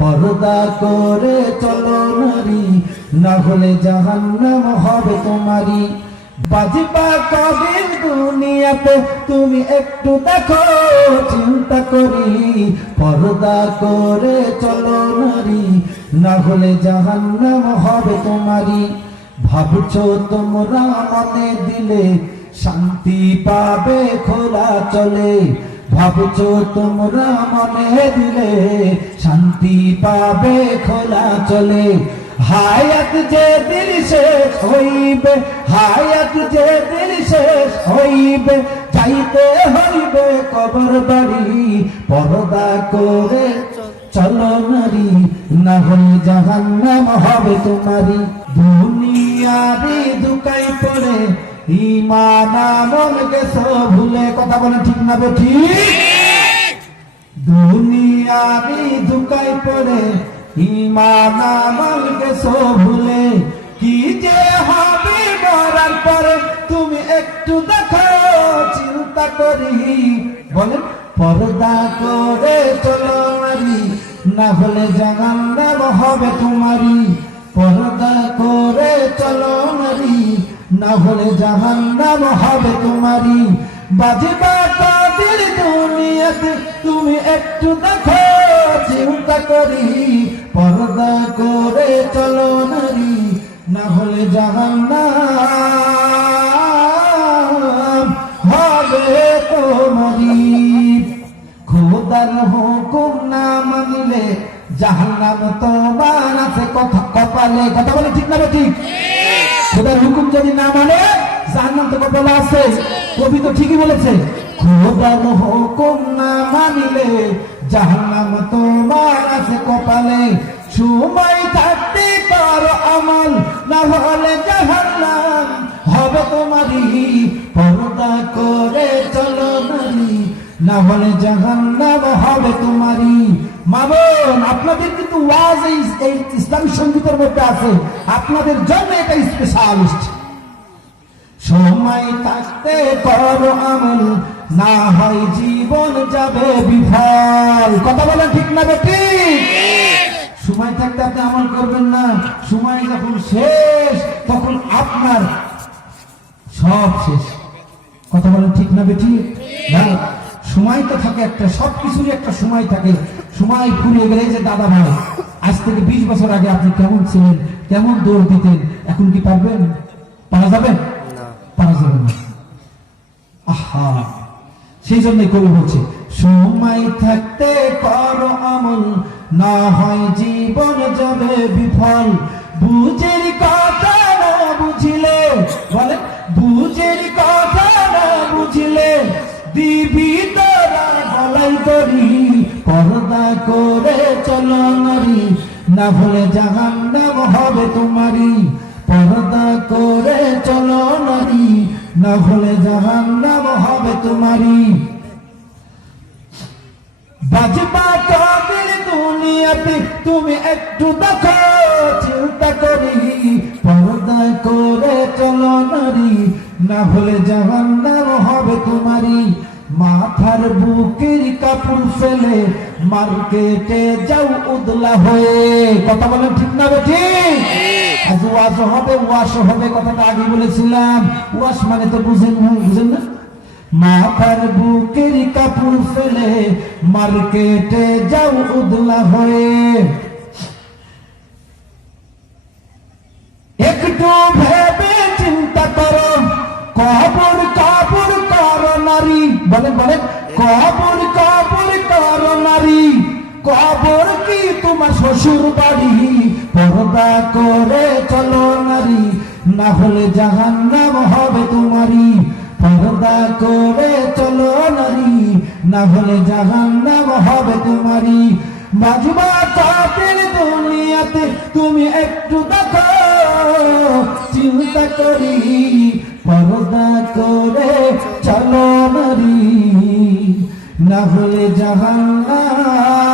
পর্দা করে চলো নারী, না হলে জাহান্নাম হবে তোমারই। বাজবা কবে দুনিয়াতে তুমি একটু দেখো চিন্তা করি, পর্দা করে চলো নারী, না হলে জাহান্নাম হবে তোমারই। ভাবছো তোমরা মনে দিলে শান্তি পাবে খোলা চলে, ভাবছো তোমরা মনে দিলে শান্তি পাবে খোলা চলে। হায়াত যে দিল শেষ হইবে, হায়াত যে দিল শেষ হইবে, যাইতে হইবে কবর বাড়ি, পর্দা করে চলো নারী, না হলে জাহান্নাম হবে তোমারই। দুনিয়ারি দুকাই পড়ে ঈমান আমল গেছো ভুলে, কথা বলে ঠিক না ঠিক? দুনিয়ারি দুকাই পড়ে ঈমান আমল গেছো ভুলে, কি যে হবে মরার পরে তুমি একটু দেখো চিন্তা করি। বলেন পর্দা করে চলো নারী, না হলে জাহান্নাম হবে তোমারই। পর্দা করে চলো নারী, না হলে জাহান্নাম হবে তোমারই। বাজবা তাদের দুনিয়াতে তুমি একটু দেখো চিন্তা করি, পর্দা করে চলো নারী, না হলে জাহান্নাম হবে তোমারই। খোদার হুকুম না মানলে জাহান্নাম তোমার আছে কথা কপালে, কথা বলে ঠিক না ঠিক? খোদার হুকুম যদি না মানে জাহান্নাম তো কপালে আছে, কবি তো ঠিকই বলেছে। খোদার হুকুম না মানিলে জাহান্নাম তোমার আছে কপালে, সময় থাকতে করো আমল, না হলে জাহান্নাম হবে তোমারই। পর্দা করে চলো নারী, না হলে জাহান্নাম হবে তোমারই। মামুন আপনাদের কিন্তু ওয়াজ এই ইসলামী সঙ্গীতের মধ্যে আছে, আপনাদের জন্য এটা স্পেশালিস্ট। সময় থাকতে করো আমল, না হয় জীবন যাবে বিফল, কথা বলে ঠিক না ঠিক? সময় থাকতে আপনি আমল করবেন না, সময় যখন শেষ তখন আপনার সব শেষ, কথা বলেন ঠিক না ঠিক? না, সময় তো থাকে একটা, সবকিছুরই একটা সময় থাকে। সময় ফুরিয়ে গেলে যে দাদা ভাই আজ থেকে 20 বছর আগে আপনি কেমন ছিলেন, কেমন দৌড় দিতেন, এখন কি পারবেন? পারা যাবে না, পারা যাবে না। আহা, সেই জন্যই কবি বলছে সময় থাকতে করো আমল, না হয় জীবন যাবে বিফল। বুঝের কথা না বুঝিলে, বলে বুঝের কথা না বুঝিলে দিবি তোরা গলাই করি। পর্দা করে চলো নারী, না হলে জাহান্নাম হবে তোমারই। পর্দা করে চলো নারী, না হলে জাহান্নাম হবে তোমারই। বাজবা কাদের দুনিয়াতে তুমি একটু দেখো চিন্তা করি, পর্দা করে চলো নারী, না হলে জাহান্নাম হবে তোমারই। মাথার বুকের কাপড় ফেলে মার্কেটে যাও উদলা হয়ে, কথা বলেন ঠিক না ঠিক? আজ ওয়াশ হবে, ওয়াশ হবে, কথাটা আগে বলেছিলাম। ওয়াশ মানে তো বুঝেন না? মাথার বুকের কাপড় ফেলে মার্কেটে যাও উদলা হয়ে, একটু ভেবে চিন্তা করো কবর কবর করো নারী। বলেন বলেন কবর কবর করো নারী, কবর কি তোমার শ্বশুর বাড়ি? পর্দা করে চলো নারী, না হলে জাহান্নাম হবে তোমারই। পর্দা করে চলো নারী, না হলে জাহান্নাম হবে তোমারই। বাজবা কাদের দুনিয়াতে তুমি একটু দেখো চিন্তা করি, পর্দা করে চলো নারী, না হলে জাহান্নাম